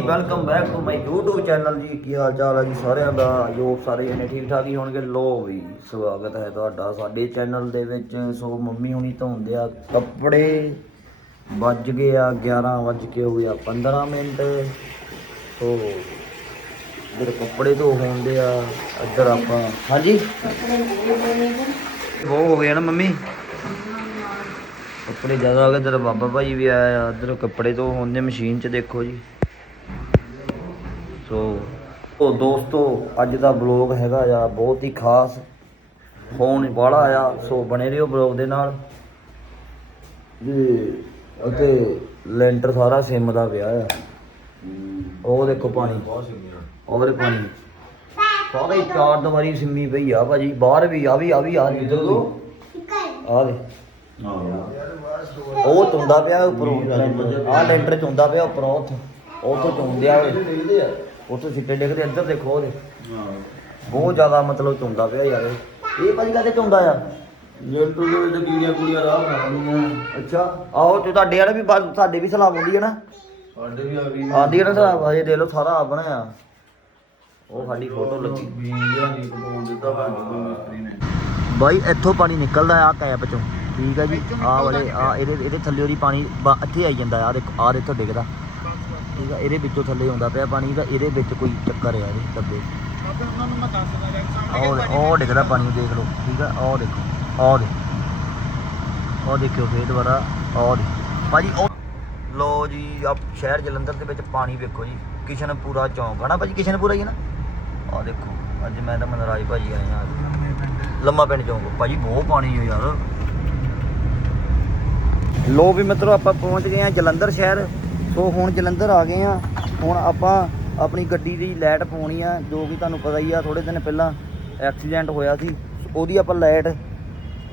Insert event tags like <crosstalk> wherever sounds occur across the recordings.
Welcome back to my YouTube channel ਜੀ। ਕੀ ਹਾਲ ਚਾਲ ਹੈ ਜੀ ਸਾਰਿਆਂ ਦਾ? ਜੋ ਸਾਰੇ ਜਣੇ ਠੀਕ ਠਾਕ ਹੀ ਹੋਣਗੇ। ਲੋ ਵੀ, ਸਵਾਗਤ ਹੈ ਤੁਹਾਡਾ ਸਾਡੇ ਚੈਨਲ ਦੇ ਵਿੱਚ। ਸੋ ਮੰਮੀ ਹੁਣੀ ਧੋਂਦੇ ਆ ਕੱਪੜੇ। ਵੱਜ ਗਏ ਆ 11 ਵੱਜ ਕੇ ਹੋ ਗਿਆ 15 ਮਿੰਟ। ਸੋ ਇਧਰ ਕੱਪੜੇ ਧੋ ਹੁੰਦੇ ਆ। ਇੱਧਰ ਆਪਾਂ ਹਾਂਜੀ? ਉਹ ਹੋ ਗਿਆ ਨਾ ਮੰਮੀ? ਕੱਪੜੇ ਜ਼ਿਆਦਾ ਹੋ ਗਏ। ਇੱਧਰ ਬਾਬਾ ਭਾਈ ਵੀ ਆਇਆ। ਆ ਇੱਧਰ ਕੱਪੜੇ ਧੋ ਹੁੰਦੇ ਮਸ਼ੀਨ 'ਚ ਦੇਖੋ ਜੀ। ਸੋ ਉਹ ਦੋਸਤੋ ਅੱਜ ਦਾ ਬਲੌਗ ਹੈਗਾ ਆ ਬਹੁਤ ਹੀ ਖਾਸ। ਫੋਨ ਵਾਲਾ ਆ ਸੋ ਬਣੇ ਰਹੋ ਬਲੌਗ ਦੇ ਨਾਲ। ਜੀ ਅਤੇ ਲੈਂਟਰ ਸਾਰਾ ਸਿਮ ਦਾ ਪਿਆ ਆ। ਉਹ ਦੇਖੋ ਪਾਣੀ। ਉਹਦੇ ਪਾਣੀ। ਸਾਰੇ ਚਾਰ ਦਵਾਰੀ ਸਿੰਮੀ ਪਈ ਆ ਭਾਜੀ। ਬਾਹਰ ਵੀ ਆ ਵੀ ਆ ਵੀ ਆ ਜਿੱਧਰ ਦੋ ਆ ਦੇ। ਉਹ ਤੁੰਦਾ ਪਿਆ ਉੱਪਰੋਂ। ਆ ਲੈਂਟਰ ਚੁੰਦਾ ਪਿਆ ਉੱਪਰੋਂ। ਉੱਥੋਂ ਉੱਥੋਂ ਚੁੰਦਿਆ ਉੱਥੋਂ ਸਿੱਟੇ ਡਿੱਗਦੇ ਇੱਧਰ ਦੇਖੋ ਉਹਦੇ। ਬਹੁਤ ਜ਼ਿਆਦਾ ਮਤਲਬ ਚੁੰਦਾ ਪਿਆ ਯਾਰ ਇਹ। ਇਹ ਭਾਜੀ ਕਾਹਦੇ ਚੁੰਦਾ ਆ? ਲੈਂਟਰ ਦੇ ਵਿੱਚ ਕੀੜੀਆਂ ਕੁੜੀਆਂ ਰਾਹ ਬਣਾਉਣੀਆਂ ਅੱਛਾ ਆਹੋ ਤੇ ਤੁਹਾਡੇ ਵਾਲੇ ਵੀ ਤੁਹਾਡੇ ਵੀ ਸਲਾਬ ਹੁੰਦੀ ਹੈ ਨਾ। ਸਾਡੇ ਵੀ ਆ ਗਈ। ਆਂਦੀ ਹੈ ਨਾ ਸਲਾਬ ਅਜੇ ਦੇ ਲੋ ਸਾਰਾ ਆਪ ਬਣਾਇਆ ਉਹ ਸਾਡੀ ਫੋਟੋ ਲੱਗੀ। ਵੀ ਜਾਂ ਨਹੀਂ ਪਕਾਉਣ ਦਿੱਤਾ ਬਾਕੀ ਮਿਸਤਰੀ ਨੇ। ਬਾਈ ਇੱਥੋਂ ਪਾਣੀ ਨਿਕਲਦਾ ਆ ਕੈਪ ਚੋਂ। ਠੀਕ ਹੈ ਜੀ ਆ ਵਾਲੇ ਆ ਇਹਦੇ ਇਹਦੇ ਥੱਲੇ ਦੀ ਪਾਣੀ ਬ- ਇੱਥੇ ਆਈ ਜਾਂਦਾ ਆ ਦੇਖੋ ਆ ਦੇਖੋ ਡਿੱਗਦਾ। ਠੀਕ ਆ, ਇਹਦੇ ਵਿੱਚੋਂ ਥੱਲੇ ਆਉਂਦਾ ਪਿਆ ਪਾਣੀ ਦਾ ਇਹਦੇ ਵਿੱਚ ਕੋਈ ਚੱਕਰ ਆ ਇਹਦੇ ਡੱਬੇ ਉਹ ਉਹ ਡਿੱਗਦਾ ਪਾਣੀ ਦੇਖ ਲਓ, ਠੀਕ ਆ ਉਹ ਦੇਖੋ ਉਹ ਦੇ ਉਹ ਦੇਖਿਓ ਫੇਰ ਦੁਬਾਰਾ ਉਹ ਦੇ ਭਾਜੀ, ਉਹ ਲੋ ਜੀ ਆਪ ਸ਼ਹਿਰ ਜਲੰਧਰ ਦੇ ਵਿੱਚ ਪਾਣੀ ਵੇਖੋ ਜੀ, ਕਿਸ਼ਨਪੂਰਾ ਚੌਂਕ ਹੈ ਨਾ ਭਾਜੀ, ਕਿਸ਼ਨਪੂਰਾ ਹੀ ਹੈ ਨਾ? ਆ ਦੇਖੋ, ਅੱਜ ਮੈਂ ਤਾਂ ਮਨਰਾਜ ਭਾਜੀ ਆਏ ਆ ਲੰਮਾ ਪਿੰਡ ਚੌਂਕ, ਭਾਜੀ ਬਹੁਤ ਪਾਣੀ ਹੈ ਯਾਰ। ਲੋ ਵੀ ਮਿੱਤਰੋ, ਆਪਾਂ ਪਹੁੰਚ ਗਏ ਆ ਜਲੰਧਰ ਸ਼ਹਿਰ। ਸੋ ਹੁਣ ਜਲੰਧਰ ਆ ਗਏ ਆ। ਹੁਣ ਆਪਾਂ ਆਪਣੀ ਗੱਡੀ ਦੀ ਲਾਈਟ ਪਾਉਣੀ ਆ, ਜੋ ਕਿ ਤੁਹਾਨੂੰ ਪਤਾ ਹੀ ਆ ਥੋੜੇ ਦਿਨ ਪਹਿਲਾਂ ਐਕਸੀਡੈਂਟ ਹੋਇਆ ਸੀ। ਉਹਦੀ ਆਪਾਂ ਲਾਈਟ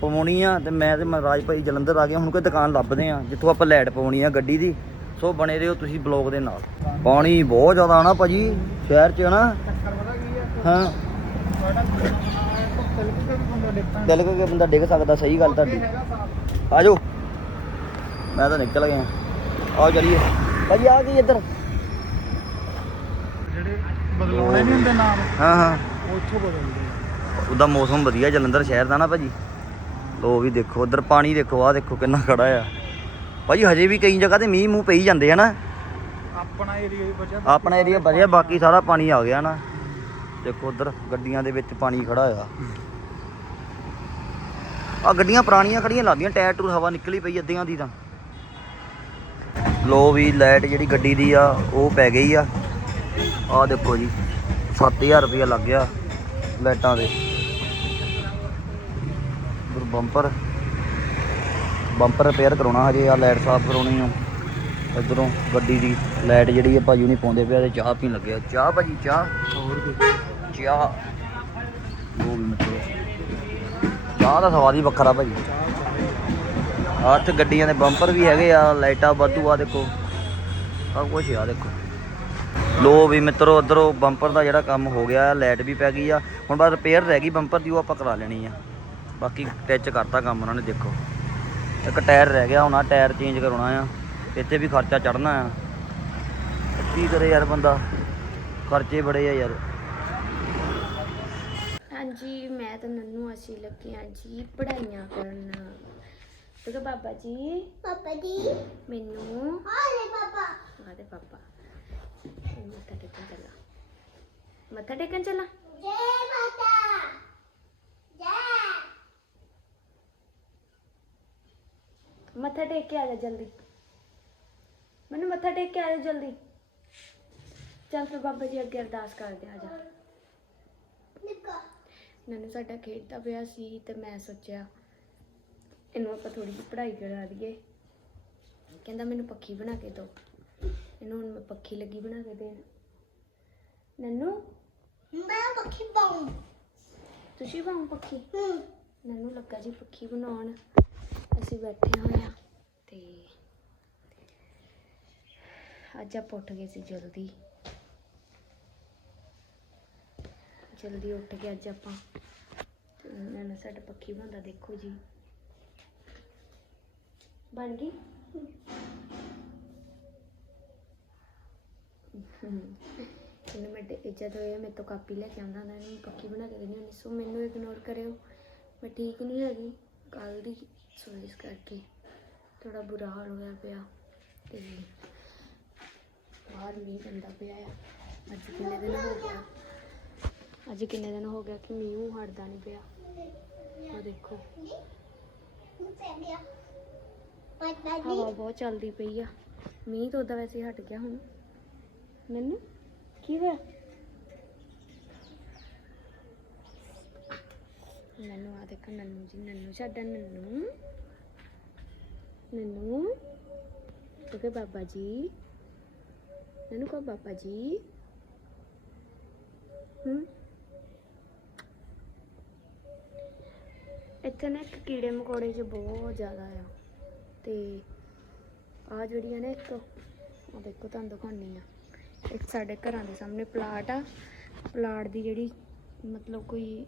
ਪਵਾਉਣੀ ਆ ਤੇ ਮੈਂ ਤੇ ਮਨਰਾਜ ਭਾਈ ਜਲੰਧਰ ਆ ਗਏ ਹੁਣ ਕੋਈ ਦੁਕਾਨ ਲੱਭਦੇ ਆ, ਜਿੱਥੋਂ ਆਪਾਂ ਲਾਈਟ ਪਵਾਉਣੀ ਆ ਗੱਡੀ ਦੀ। ਸੋ ਬਣੇ ਰਹੋ ਤੁਸੀਂ ਬਲੌਗ ਦੇ ਨਾਲ। ਪਾਣੀ ਬਹੁਤ ਜ਼ਿਆਦਾ ਆਣਾ ਭਾਜੀ, ਸ਼ਹਿਰ 'ਚ ਨਾ ਹਾਂ। ਦਿਲ ਕੇ ਬੰਦਾ ਡਿੱਗ ਸਕਦਾ, ਸਹੀ ਗੱਲ ਤੁਹਾਡੀ। ਆ ਜਾਓ। ਮੈਂ ਤਾਂ ਨਿਕਲ ਗਿਆ। ਆਓ ਚਲੀਏ। ਭਾਜੀ ਆ ਗਈ ਇੱਧਰ? ਜਿਹੜੇ ਬਦਲਾਉਣੇ ਨਹੀਂ ਹੁੰਦੇ ਨਾਮ ਹਾਂ ਹਾਂ। ਉਹ ਇੱਥੋਂ ਬਦਲਦੇ ਉਹਦਾ ਮੌਸਮ ਵਧੀਆ ਜਲੰਧਰ ਸ਼ਹਿਰ ਦਾ ਨਾ ਭਾਜੀ। ਲੋ ਵੀ ਦੇਖੋ ਉਧਰ ਪਾਣੀ ਦੇਖੋ ਆ ਦੇਖੋ ਕਿੰਨਾ ਖੜਾ ਆ। ਭਾਜੀ ਹਜੇ ਵੀ ਕਈ ਜਗ੍ਹਾ ਤੇ ਮੀਂਹ ਮੂੰਹ ਪਈ ਜਾਂਦੇ ਆ ਨਾ। ਆਪਣਾ ਏਰੀਆ ਵੀ ਬਚਿਆ ਆਪਣਾ ਏਰੀਆ ਵਧੀਆ ਬਾਕੀ ਸਾਰਾ ਪਾਣੀ ਆ ਗਿਆ ਨਾ। ਦੇਖੋ ਉਧਰ ਗੱਡੀਆਂ ਦੇ ਵਿੱਚ ਪਾਣੀ ਖੜਾ ਆ। ਆ ਗੱਡੀਆਂ ਪੁਰਾਣੀਆਂ ਖੜੀਆਂ ਲੱਗਦੀਆਂ ਟਾਇਰ ਟੂਰ ਹਵਾ ਨਿਕਲੀ ਪਈ ਅੱਧੀਆਂ ਦੀ ਤਾਂ। ਲੋ ਵੀ ਲਾਈਟ ਜਿਹੜੀ ਗੱਡੀ ਦੀ ਆ ਉਹ ਪੈ ਗਈ ਆ। ਆ ਦੇਖੋ ਜੀ 7000 ਰੁਪਇਆ ਲੱਗ ਗਿਆ ਲਾਈਟਾਂ ਦੇ। ਉਧਰ ਬੰਪਰ ਬੰਪਰ ਰਿਪੇਅਰ ਕਰਾਉਣਾ ਹਜੇ ਆ ਲਾਈਟ ਸਾਫ਼ ਕਰਾਉਣੀ ਆ। ਇਧਰੋਂ ਗੱਡੀ ਦੀ ਲਾਈਟ ਜਿਹੜੀ ਆ ਭਾਜੀ ਨਹੀਂ ਪਾਉਂਦੇ ਪਿਆ ਤੇ ਚਾਹ ਪੀਣ ਲੱਗਿਆ ਚਾਹ ਭਾਜੀ ਚਾਹ। ਹੋਰ ਕੋਈ ਚਾਹ। ਉਹ ਵੀ ਮਿੱਤਰੋ ਚਾਹ ਦਾ ਸਵਾਦ ਹੀ ਵੱਖਰਾ ਭਾਜੀ। ਹੱਥ ਗੱਡੀਆਂ ਦੇ ਬੰਪਰ ਵੀ ਹੈਗੇ ਆ, ਲਾਈਟਾਂ ਵਾਧੂ ਆ ਦੇਖੋ। ਸਭ ਕੁਝ ਆ ਦੇਖੋ। ਲੋ ਵੀ ਮਿੱਤਰੋ ਉਧਰੋਂ ਬੰਪਰ ਦਾ ਜਿਹੜਾ ਕੰਮ ਹੋ ਗਿਆ, ਲਾਈਟ ਵੀ ਪੈ ਗਈ ਆ। ਹੁਣ ਬਸ ਰਿਪੇਅਰ ਰਹਿ ਗਈ ਬੰਪਰ ਦੀ, ਉਹ ਆਪਾਂ ਕਰਾ ਲੈਣੀ ਆ। ਬਾਕੀ ਟੈਚ ਕਰਤਾ ਕੰਮ ਉਹਨਾਂ ਨੇ, ਦੇਖੋ। ਇੱਕ ਟਾਇਰ ਰਹਿ ਗਿਆ, ਹੁਣ ਆ ਟਾਇਰ ਚੇਂਜ ਕਰਾਉਣਾ ਆ। ਇੱਥੇ ਵੀ ਖਰਚਾ ਚੜਨਾ ਆ। ਕੀ ਕਰੇ ਯਾਰ ਬੰਦਾ? ਖਰਚੇ ਬੜੇ ਆ ਯਾਰ। ਹਾਂਜੀ, ਮੈਂ ਤਾਂ ਨੰਨੂ ਅਸੀਂ ਲੱਗੀਆਂ ਜੀ ਪੜਾਈਆਂ ਕਰਨ। ਤੇ ਬਾਬਾ ਜੀ? ਪਾਪਾ ਜੀ। ਮੈਨੂੰ? ਹਾਲੇ ਪਾਪਾ। ਆਦੇ ਪਾਪਾ। ਇਹ ਮੱਥਾ ਟੇਕਣ ਚੱਲਾ। ਮੱਥਾ ਟੇਕਣ ਚੱਲਾ? ਜੈ ਮਾਤਾ। ਜੈ। ਮੱਥਾ ਟੇਕ ਕੇ ਆ ਜਾ ਜਲਦੀ। ਮੈਨੂੰ ਮੱਥਾ ਟੇਕ ਕੇ ਆ ਜਾ ਜਲਦੀ। ਚੱਲ ਫਿਰ ਬਾਬਾ ਜੀ ਅੱਗੇ ਅਰਦਾਸ ਕਰਦੇ ਆ ਜਾ। ਨਿਕਾ। ਨੰਨੂ ਸਾਡਾ ਖੇਡਦਾ ਪਿਆ ਸੀ ਤੇ ਮੈਂ ਸੋਚਿਆ ਇਹਨੂੰ ਆਪਾਂ ਥੋੜੀ ਜਿਹੀ ਪੜ੍ਹਾਈ ਕਰਾ ਦਈਏ। ਕਹਿੰਦਾ ਮੈਨੂੰ ਪੱਖੀ ਬਣਾ ਕੇ ਦਿਓ। ਇਹਨੂੰ ਹੁਣ ਮੈਂ ਪੱਖੀ ਲੱਗੀ ਬਣਾ ਕੇ ਦੇਣ। ਨੰਨੂ? ਮੈਂ ਪੱਖੀ ਪਾਉਂ। ਤੁਸੀਂ ਬਾਉਂ ਪੱਖੀ? ਹੂੰ। ਨੰਨੂ ਲੱਗਾ ਜੀ ਪੱਖੀ ਬਣਾਉਣ। ਅਸੀਂ ਬੈਠੇ ਹੋਏ ਆ ਤੇ ਅੱਜ ਆਪਾਂ ਉੱਠ ਗਏ ਸੀ ਜਲਦੀ। ਜਲਦੀ ਉੱਠ ਕੇ ਅੱਜ ਆਪਾਂ ਨੰਨੂ ਸਾਡਾ ਪੱਖੀ ਬਣਦਾ ਦੇਖੋ ਜੀ। ਬਣ ਗਈ। ਇਹਨੂੰ ਮੈਂ ਡੇ- ਜਦੋਂ ਇਹ ਮੇਰੇ ਤੋਂ ਕਾਪੀ ਲੈ ਕੇ ਆਉਂਦਾ ਹੁੰਦਾ, ਇਹਨੂੰ ਪੱਕੀ ਬਣਾ ਕੇ ਦਿੰਦੀ ਹੁੰਦੀ ਸੋ ਮੈਨੂੰ ਇਗਨੋਰ ਕਰਿਓ। ਮੈਂ ਠੀਕ ਨਹੀਂ ਹੈਗੀ। ਕੱਲ ਦੀ ਸੋ ਇਸ ਕਰਕੇ। ਥੋੜਾ ਬੁਰਾ ਹਾਲ ਹੋਇਆ ਪਿਆ ਤੇ ਬਾਹਰ ਮੀਂਹ ਪੈਂਦਾ ਪਿਆ ਆ। ਅੱਜ ਕਿੰਨੇ ਦਿਨ ਹੋ ਗਿਆ ਅੱਜ ਕਿੰਨੇ ਦਿਨ ਹੋ ਗਿਆ ਕਿ ਮੀਂਹ ਹਟਦਾ ਨਹੀਂ ਪਿਆ? ਉਹ ਦੇਖੋ। ਨੂੰ ਪੈ ਗਿਆ ਪਤਾ ਹਵਾ ਬਹੁਤ ਚੱਲਦੀ ਪਈ ਆ। ਮੀਂਹ ਤਾਂ ਉਦਾਂ ਵੈਸੇ ਹਟ ਗਿਆ ਹੁਣ। ਮੈਨੂੰ? ਕੀ ਹੋਇਆ? ਨੰਨੂ ਆ ਦੇਖ ਨੰਨੂ ਜੀ, ਨੰਨੂ ਸਾਡਾ ਨੰਨੂ। ਨੰਨੂ ਤੂੰ ਬਾਬਾ ਜੀ। ਨੰਨੂ ਕੋ ਬਾਬਾ ਜੀ? ਹੂੰ। ਇੱਥੇ ਨਾ ਇੱਕ ਕੀੜੇ ਮਕੌੜੇ ਚ ਬਹੁਤ ਜ਼ਿਆਦਾ ਆ। ਤੇ ਆ ਜਿਹੜੀਆਂ ਨੇ ਇੱਕ ਆ ਦੇਖੋ ਤੁਹਾਨੂੰ ਦਿਖਾਉਣੀ ਆ ਇੱਕ ਸਾਡੇ ਘਰਾਂ ਦੇ ਸਾਹਮਣੇ ਪਲਾਟ ਆ। ਪਲਾਟ ਦੀ ਜਿਹੜੀ ਮਤਲਬ ਕੋਈ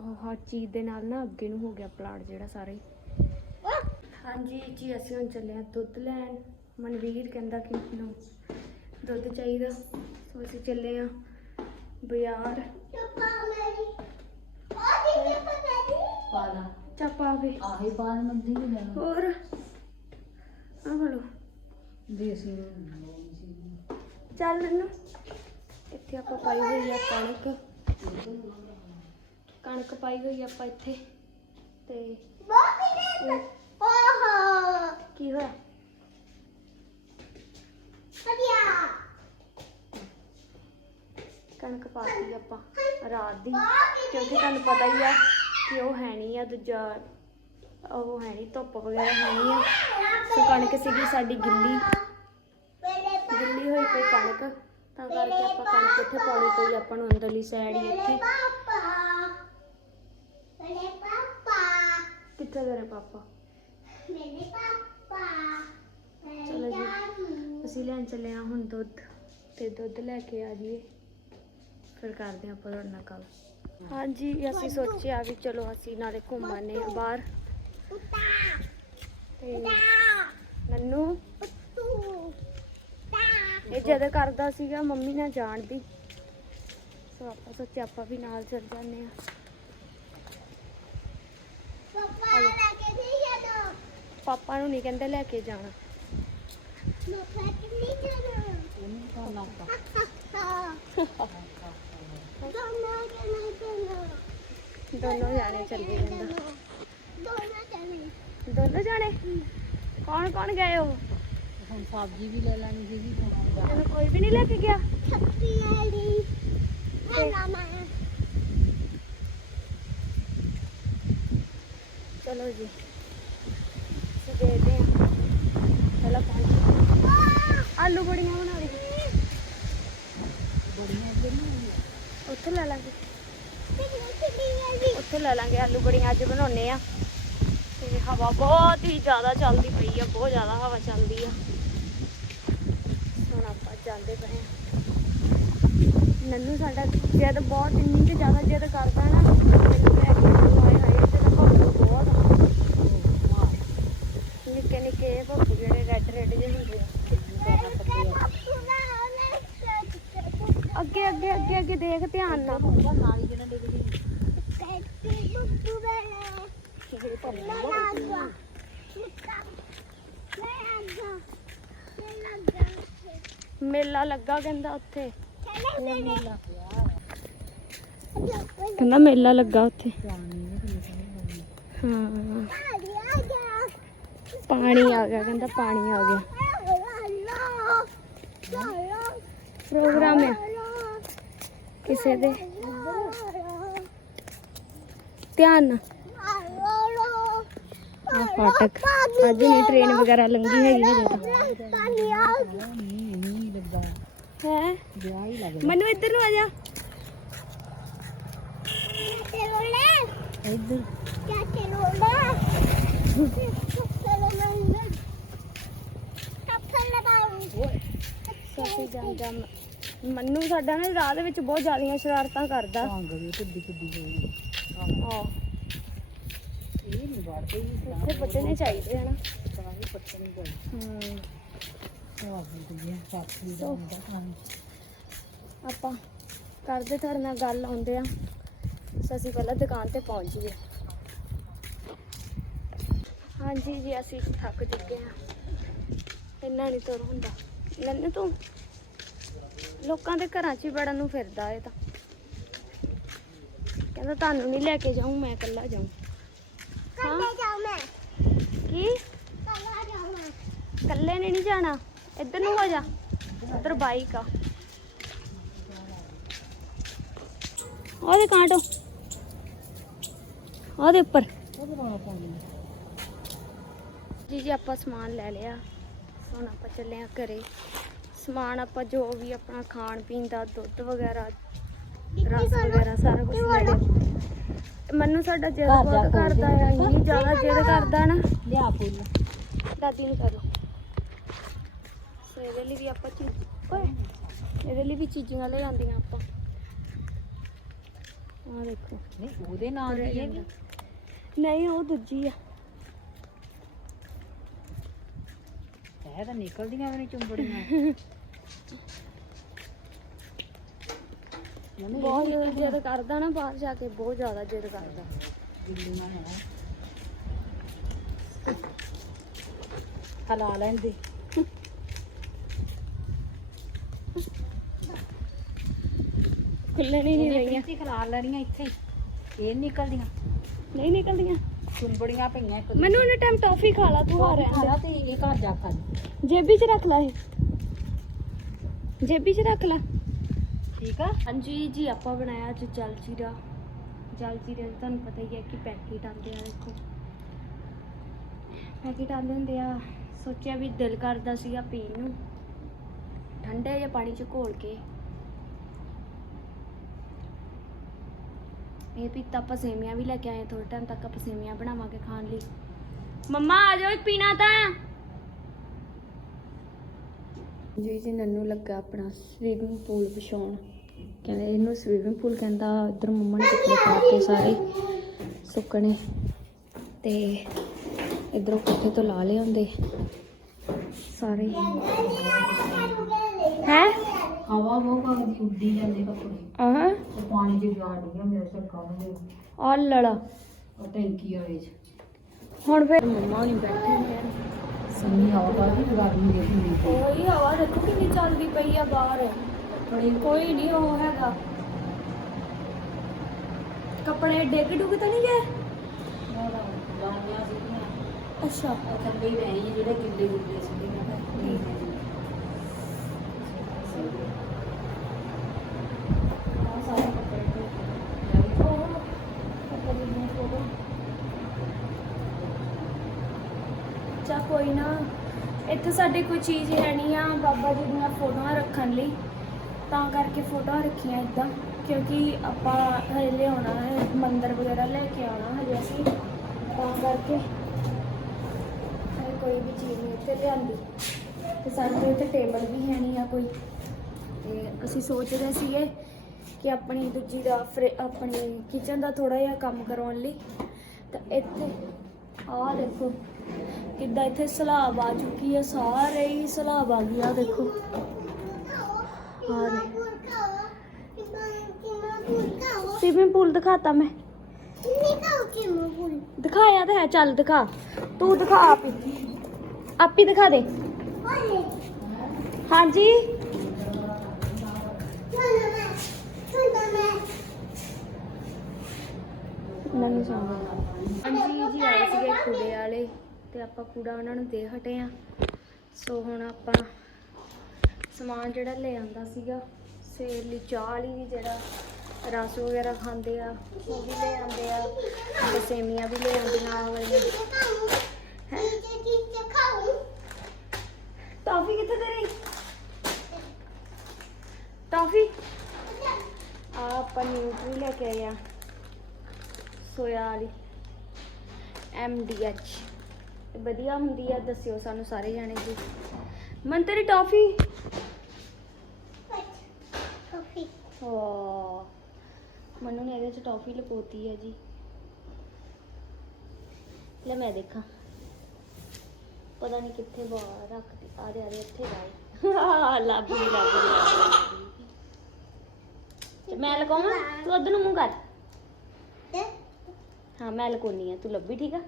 ਉਹ ਹਰ ਚੀਜ਼ ਦੇ ਨਾਲ ਨਾ ਅੱਗੇ ਨੂੰ ਹੋ ਗਿਆ ਪਲਾਟ ਜਿਹੜਾ ਸਾਰਾ। ਹਾਂਜੀ ਜੀ ਅਸੀਂ ਹੁਣ ਚੱਲੇ ਆ ਦੁੱਧ ਲੈਣ। ਮਨਵੀਰ ਕਹਿੰਦਾ ਕਿ ਮੈਨੂੰ ਦੁੱਧ ਚਾਹੀਦਾ। ਸੋ ਅਸੀਂ ਚੱਲੇ ਆ ਬਾਜ਼ਾਰ। ਚੁੱਪਾ ਮੇਰੀ ਉਹ ਦੀ ਪਤਾ ਨਹੀਂ। ਪਾਲਾ ਚਾਪਾ ਵੇ ਆਹੀ ਬਾਲ ਮੰਦੀ ਵੀ ਲੈਣਾ। ਹੋਰ? ਆ ਫੜੋ ਦੇਸੀ ਚੱਲ ਇੱਥੇ ਆਪਾਂ ਪਾਈ ਹੋਈ ਆ ਕਣਕ। ਕਣਕ ਪਾਈ ਹੋਈ ਆ ਆਪਾਂ ਇੱਥੇ। ਤੇ ਓਹੋ ਕੀ ਹੋਇਆ? ਅੜਿਆ ਕਣਕ ਪਾਤੀ ਆਪਾਂ ਰਾਤ ਦੀ। ਕਿਉਂਕਿ ਤੁਹਾਨੂੰ ਪਤਾ ਹੀ ਆ ਕਿ ਉਹ ਹੈ ਨਹੀਂ ਆ ਦੂਜਾ ਉਹ ਹੈ ਨਹੀਂ ਧੁੱਪ ਵਗੈਰਾ ਹੈ ਨਹੀਂ ਆ। ਸੋ ਕਣਕ ਸੀਗੀ ਸਾਡੀ ਗਿੱਲੀ। ਗਿੱਲੀ ਹੋਈ ਪਈ ਕਣਕ, ਤਾਂ ਕਰਕੇ ਆਪਾਂ ਕਣਕ ਇੱਥੇ ਪਾਉਣੀ ਪਈ, ਆਪਾਂ ਨੂੰ ਅੰਦਰਲੀ ਸਾਈਡ ਹੀ ਇੱਥੇ। ਕਿੱਥੇ ਤੇਰੇ ਪਾਪਾ? ਮੇਰੇ ਪਾਪਾ ਚਲੋ ਜੀ, ਅਸੀਂ ਲੈਣ ਚੱਲੇ ਆ ਹੁਣ ਦੁੱਧ, ਤੇ ਦੁੱਧ ਲੈ ਕੇ ਆ ਜਾਈਏ। ਫਿਰ ਕਰਦੇ ਹਾਂ ਆਪਾਂ ਤੁਹਾਡੇ ਨਾਲ ਗੱਲ। ਹਾਂਜੀ, ਅਸੀਂ ਸੋਚਿਆ ਵੀ ਚਲੋ ਅਸੀਂ ਨਾਲੇ ਘੁੰਮ ਆਨੇ ਬਾਹਰ। ਤੇ ਨੰਨੂ? ਇਹ ਜਦ ਕਰਦਾ ਸੀਗਾ ਮੰਮੀ ਨਾਲ ਜਾਣ ਦੀ ਸੋ ਆਪਾਂ ਸੋਚਿਆ ਆਪਾਂ ਵੀ ਨਾਲ ਚੱਲ ਜਾਂਦੇ ਆ ਪਾਪਾ ਲੈ ਕੇ ਨਹੀਂ ਜਾਣਾ। ਪਾਪਾ ਨੂੰ ਨਹੀਂ ਕਹਿੰਦੇ ਲੈ ਕੇ ਜਾਣਾ। ਫੈਟ ਨਹੀਂ ਜਾਣਾ। ਉਹਨੂੰ ਤਾਂ ਲਾਤਾ ਦੋਨੋਂ ਜਾਣਾ ਚੱਲੇ ਜਾਂਦਾ ਦੋਨੋਂ ਜਾਣੇ ਦੋਨੋਂ ਜਾਣੇ? ਕੌਣ ਕੌਣ ਗਏ ਹੋ ਹੁਣ ਸਬਜ਼ੀ ਵੀ ਲੈ ਲੈਣੀ ਸੀਗੀ ਤੈਨੂੰ ਕੋਈ ਵੀ ਨਹੀਂ ਲੈ ਕੇ ਗਿਆ? ਮੈਂ? ਮਾਮਾ ਚਲੋ ਜੀ। ਅਸੀਂ ਦੇਖਦੇ ਹਾਂ ਪਹਿਲਾਂ ਪਾਣੀ ਆਲੂ ਬੜੀਆਂ ਬਣਾ ਲਈ ਬੜੀਆਂ ਨਹੀਂ ਉੱਥੇ ਲੈ ਲਾਂਗੇ। ਉੱਥੇ ਲੈ ਲਾਂਗੇ। ਆਲੂ ਬੜੀਆਂ ਅੱਜ ਬਣਾਉਣੇ ਆ। ਹਵਾ ਬਹੁਤ ਹੀ ਜ਼ਿਆਦਾ ਚੱਲਦੀ ਪਈ ਆ, ਬਹੁਤ ਜ਼ਿਆਦਾ ਹਵਾ ਚੱਲਦੀ ਆ। ਹੁਣ ਆਪਾਂ ਜਾਂਦੇ ਪਏ ਆ। ਨੰਨੂ ਸਾਡਾ ਜਿੱਦ ਬਹੁਤ ਇੰਨੀ ਕਿ ਜ਼ਿਆਦਾ ਜਿੱਦ ਕਰਦਾ ਨਾ ਮੈਨੂੰ ਬਹੁਤ ਨਿੱਕੇ ਨਿੱਕੇ ਭੌਂਕੂ ਜਿਹੜੇ ਰੈੱਡ ਰੈੱਡ ਜਿਹੇ ਹੁੰਦੇ ਆ ਅੱਗੇ ਅੱਗੇ ਅੱਗੇ ਅੱਗੇ ਦੇਖ ਧਿਆਨ ਨਾਲ ਹੁੰਦਾ ਨਾਲੀ ਜਿਹਨਾਂ ਡਿੱਗਦੀ ਮੇਲਾ ਲੱਗਾ ਕਹਿੰਦਾ ਉੱਥੇ। ਕਹਿੰਦਾ ਮੇਲਾ ਲੱਗਾ ਉੱਥੇ। ਹਾਂ। ਪਾਣੀ ਆ ਗਿਆ ਕਹਿੰਦਾ ਪਾਣੀ ਆ ਗਿਆ। ਪ੍ਰੋਗਰਾਮ ਹੈ। ਕਿਸੇ ਦੇ। ਧਿਆਨ ਨਾਲ। ਆ ਫਾਟਕ। ਅੱਜ ਨਹੀਂ ਟ੍ਰੇਨ ਵਗੈਰਾ ਲੰਗੀ ਹੈਗੀ ਹਜੇ ਤਾਂ। ਨਹੀਂ ਲੱਗਾ ਹੈ? ਵਿਆਹ ਹੀ ਲੱਗ ਮੈਨੂੰ ਇੱਧਰ ਨੂੰ ਆ ਜਾ। ਇੱਧਰ। ਸਾਸੀ ਜਾਂਦਾ ਮੰਨੂ ਸਾਡਾ ਨਾ ਰਾਹ ਦੇ ਵਿੱਚ ਬਹੁਤ ਜ਼ਿਆਦੀਆਂ ਸ਼ਰਾਰਤਾਂ ਕਰਦਾ। ਭੰਗ ਵੀ ਕਿੱਡੀ ਕਿੱਡੀ ਹੋਈ। ਹਾਂ ਇਹ ਨਹੀਂ ਵੜਦੇ ਜੀ ਇੱਥੇ ਚਾਹੀਦੇ ਹਨ ਹਮ ਆਪਾਂ ਕਰਦੇ ਤੁਹਾਡੇ ਨਾਲ ਗੱਲ ਆਉਂਦੇ ਆ। ਸੋ ਅਸੀਂ ਪਹਿਲਾਂ ਦੁਕਾਨ ਤੇ ਪਹੁੰਚ ਗਏ। ਹਾਂਜੀ ਜੀ ਅਸੀਂ ਥੱਕ ਚੁੱਕੇ ਹਾਂ ਇੰਨਾ ਨਹੀਂ ਤੁਰ ਹੁੰਦਾ। ਨੰਨੂ ਤੂੰ ਲੋਕਾਂ ਦੇ ਘਰਾਂ 'ਚ ਹੀ ਬੜਨ ਨੂੰ ਫਿਰਦਾ ਇਹ ਤਾਂ। ਕਹਿੰਦਾ ਤੁਹਾਨੂੰ ਨਹੀਂ ਲੈ ਕੇ ਜਾਊਂ ਮੈਂ ਇਕੱਲਾ ਜਾਊਂ। ਕੱਲੇ ਜਾਉ ਮੈਂ। ਕੀ? ਕੱਲਾ ਜਾਉ ਮੈਂ। ਇਕੱਲੇ ਨੇ ਨਹੀਂ ਜਾਣਾ। ਇੱਧਰ ਨੂੰ ਹੋ ਜਾ। ਉੱਧਰ ਬਾਈਕ ਆ। ਉਹਦੇ ਕਾਂਟੋ ਉਹਦੇ ਉੱਪਰ। ਜੀ ਜੀ ਆਪਾਂ ਸਮਾਨ ਲੈ ਲਿਆ। ਹੁਣ ਆਪਾਂ ਚੱਲੇ ਆ ਘਰੇ। ਸਮਾਨ ਆਪਾਂ ਜੋ ਵੀ ਆਪਣਾ ਖਾਣ ਪੀਣ ਦਾ ਦੁੱਧ ਵਗੈਰਾ ਰਸ ਵਗੈਰਾ ਸਾਰਾ ਕੁਝ ਲੈ ਲਿਆ। ਮੈਨੂੰ ਸਾਡਾ ਜਿੱਦ ਘਰ ਜਾ ਬਹੁਤ ਕੇ ਕਰਦਾ ਆ ਇੰਨੀ ਜ਼ਿਆਦਾ ਜਿੱਦ ਕਰਦਾ ਨਾ। ਲਿਆ ਫੁੱਲ। ਦਾਦੀ ਨੂੰ ਕਰੋ। ਸੋ ਇਹਦੇ ਲਈ ਵੀ ਆਪਾਂ ਚੀਜ਼ ਓਏ ਇਹਦੇ ਲਈ ਵੀ ਚੀਜ਼ਾਂ ਲੈ ਆਂਦੀਆਂ ਆਪਾਂ। ਆ ਦੇਖੋ। ਨਹੀਂ ਉਹਦੇ ਨਾਲ ਦੀ ਹੈਗੀ ਨਹੀਂ ਉਹ ਦੂਜੀ ਆ। ਇਹ ਤਾਂ ਨਿਕਲਦੀਆਂ ਵੀ ਨਹੀਂ ਚੁੰਬੜੀਆਂ। <laughs> ਬਹੁਤ ਜ਼ਿਆਦਾ ਜਿੱਦ ਕਰਦਾ ਨਾ ਬਾਹਰ ਜਾ ਕੇ ਬਹੁਤ ਜ਼ਿਆਦਾ ਜਿੱਦ ਕਰਦਾ। ਬਿੱਲੀਆਂ ਹੈ ਹਲਾ ਲੈਂਦੇ। ਖੁੱਲਣ ਹੀ ਨਹੀਂ ਰਹੀਆਂ। ਇੱਥੇ ਖਲਾ ਲੈਣੀਆਂ ਇੱਥੇ। ਇਹ ਨੀ ਨਿਕਲਦੀਆਂ। ਨਹੀਂ ਨਿਕਲਦੀਆਂ। ਚੁੰਬੜੀਆਂ ਪਈਆਂ ਇੱਕ ਮੈਨੂੰ ਉਹਨੇ ਟਾਈਮ ਟੌਫੀ ਖਾ ਲਾ ਤੂੰ ਆ ਰਹਿਣ ਖਾਲਾ ਤੇ ਇਹ ਘਰ ਜਾ ਕਰ ਦੇ ਜੇਬੀ 'ਚ ਰੱਖ ਲੈ ਇਹ। ਜੇਬੀ 'ਚ ਰੱਖ ਲੈ। ਠੀਕ ਆ? ਹਾਂਜੀ ਜੀ, ਆਪਾਂ ਬਣਾਇਆ ਅੱਜ ਜਲ ਜੀਰਾ। ਜਲ ਜੀਰੇ ਦਾ ਤੁਹਾਨੂੰ ਪਤਾ ਹੀ ਹੈ ਕਿ ਪੈਕੇਟ ਆਉਂਦੇ ਆ, ਦੇਖੋ। ਪੈਕੇਟ ਆਉਂਦੇ ਹੁੰਦੇ ਆ, ਸੋਚਿਆ ਵੀ ਦਿਲ ਕਰਦਾ ਸੀਗਾ ਪੀਣ ਨੂੰ। ਠੰਡੇ ਜਿਹੇ ਪਾਣੀ 'ਚ ਘੋਲ ਕੇ। ਇਹ ਪੀਤਾ ਆਪਾਂ ਸੇਮੀਆਂ ਵੀ ਲੈ ਕੇ ਆਏ ਥੋੜੇ ਟਾਈਮ ਤੱਕ ਆਪਾਂ ਸੇਮੀਆਂ ਬਣਾਵਾਂਗੇ ਖਾਣ ਲਈ। ਮੰਮਾ, ਆ ਜਾਓ ਪੀਣਾ ਤਾਂ। ਜੀ ਜੀ ਨੰਨੂ ਲੱਗਾ ਆਪਣਾ ਸਵੀਮਿੰਗ ਪੂਲ ਵਿਛਾਉਣ ਕਹਿੰਦੇ ਇਹਨੂੰ ਸਵੀਮਿੰਗ ਪੂਲ ਕਹਿੰਦਾ ਇਧਰ ਮੰਮਾ ਨੇ ਕੱਪੜੇ ਪਾਤੇ ਸਾਰੇ ਸੁੱਕਣੇ। ਤੇ ਇਧਰੋਂ ਕੋਠੇ ਤੋਂ ਲਾ ਲਏ ਹੁੰਦੇ ਸਾਰੇ। ਹੈ? ਹਵਾ ਬਹੁਤ ਕਰਦੀ ਉੱਡੀ ਜਾਂਦੇ ਕੱਪੜੇ। ਆਹ? ਪਾਣੀ ਚ ਜਾ ਡਿਆ ਮੇਰੇ ਸਿਰ ਕਾਉਂਦੇ ਆ ਲੜਾ। ਟੈਂਕੀ ਵਾਲੇ ਚ। ਹੁਣ ਫਿਰ ਮੰਮਾ ਨਹੀਂ ਬੈਠੇ ਨੇ ਸੰਨੀ ਹਵਾ ਹਵਾ ਦੇਖੋ ਕਿੰਨੀ ਚੱਲਦੀ ਪਈ ਆ ਬਾਹਰ। ਬੜੀ ਕੋਈ ਨਹੀਂ ਉਹ ਹੈਗਾ। ਕੱਪੜੇ ਡਿੱਗ ਡੁੱਗ ਤਾਂ ਨਹੀਂ ਗਏ? ਲਾਈਆਂ ਸੀਗੀਆਂ ਅੱਛਾ ਉਹ ਥੱਲੇ ਸੀ ਜਿਹੜੇ ਗਿੱਲੇ ਗਿੱਲੇ ਸੀਗੇ। ਮੈਂ ਆਹ ਸਾਰੇ ਕੱਪੜੇ ਠੀਕ ਆ। ਉਹ ਕੱਪੜੇ ਦੀਆਂ ਫੋਟੋ ਚਾ ਕੋਈ ਨਾ ਇੱਥੇ ਸਾਡੇ ਕੋਈ ਚੀਜ਼ ਹੈ ਨਹੀਂ ਆ ਬਾਬਾ ਜੀ ਦੀਆਂ ਫੋਟੋਆਂ ਰੱਖਣ ਲਈ। ਤਾਂ ਕਰਕੇ ਫੋਟੋਆਂ ਰੱਖੀਆਂ ਇਦਾਂ, ਕਿਉਂਕਿ ਆਪਾਂ ਹਜੇ ਲਿਆਉਣਾ ਹੈ, ਮੰਦਰ ਵਗੈਰਾ ਲੈ ਕੇ ਆਉਣਾ ਹਜੇ ਅਸੀਂ। ਤਾਂ ਕਰਕੇ ਕੋਈ ਵੀ ਚੀਜ਼ ਨਹੀਂ ਇੱਥੇ ਲਿਆਂਦੀ। ਤੇ ਸਾਡੇ ਇੱਥੇ ਟੇਬਲ ਵੀ ਹੈ ਨਹੀਂ ਆ ਕੋਈ। ਤੇ ਅਸੀਂ ਸੋਚਦੇ ਸੀਗੇ ਕਿ ਆਪਣੀ ਦੂਜੀ ਦਾ ਫਰੇ, ਆਪਣੀ ਕਿਚਨ ਦਾ ਥੋੜਾ ਜਿਹਾ ਕੰਮ ਕਰਵਾਉਣ ਲਈ। ਤਾਂ ਇੱਥੇ ਆਹ ਦੇਖੋ, ਕਿੱਦਾਂ ਇੱਥੇ ਸਲਾਬ ਆ ਚੁੱਕੀ ਹੈ ਸਾਰੇ ਹੀ ਸਲਾਬ ਆ ਗਈ ਆ ਦੇਖੋ। ਆਹ ਦੇ ਪੁਰਕਾਵਾ ਕਿੰਨਾ ਕਿੰਨਾ ਪੁਰਕਾਵਾ ਸਵਿਮਿੰਗ ਪੂਲ ਦਿਖਾਤਾ ਮੈਂ। ਕਿੰਨੀ ਕਾਉ ਕਿੰਨਾ ਪੁਰ ਦਿਖਾਇਆ ਤਾਂ ਹੈ, ਚੱਲ ਦਿਖਾ। ਤੂੰ ਦਿਖਾ ਆਪ ਹੀ। ਜੀ ਆਏ ਸੀਗੇ ਕੂੜੇ ਵਾਲੇ ਤੇ ਆਪਾਂ ਕੂੜਾ ਉਹਨਾਂ ਨੂੰ ਦੇ ਹਟੇ ਆ। ਸੋ ਹੁਣ ਆਪਾਂ ਸਮਾਨ ਜਿਹੜਾ ਲੈ ਆਂਦਾ ਸੀਗਾ ਸਵੇਰ ਲਈ ਚਾਹ ਲਈ ਵੀ ਜਿਹੜਾ ਰਸ ਵਗੈਰਾ ਖਾਂਦੇ ਆ, ਉਹ ਵੀ ਲੈ ਆਂਦੇ ਆ, ਤੇ ਸੇਮੀਆਂ ਵੀ ਲੈ ਆਂਦੀਆਂ ਵਾਲੀਆਂ। ਟਾਫੀ ਕਿੱਥੇ ਤੇਰੀ? ਟਾਫੀ? ਆ ਆਪਾਂ ਨਿਊਟਰੀ ਲੈ ਕੇ ਆਏ ਆ, ਸੋਇਆ ਵਾਲੀ। ਐਚ ਵਧੀਆ ਹੁੰਦੀ ਆ ਦੱਸਿਓ ਸਾਨੂੰ ਸਾਰੇ ਜਾਣੇ ਜੀ। ਮਨ ਤੇਰੀ ਟਾਫੀ ਕਾਫੀ ਓ ਮਨੂ ਨੇ ਇਹਦੇ ਚ ਟਾਫੀ ਲਪੋਤੀ ਹੈ ਜੀ। ਲੈ ਮੈਂ ਦੇਖਾਂ। ਪਤਾ ਨਹੀਂ ਕਿੱਥੇ ਬਾਹਰ ਰੱਖਦੀ ਆ ਦੇ ਆ ਦੇ ਇੱਥੇ ਲੱਭ ਗਈ ਲੱਭ ਗਈ, ਲੱਭ ਮੈਂ ਲਗਾਵਾਂ? ਤੂੰ ਉਧਰ ਨੂੰ ਮੂੰਹ ਕਰ। ਹਾਂ ਮੈਂ ਲਗਾਉਣੀ ਆ ਤੂੰ ਲੱਭੀ ਠੀਕ ਆ?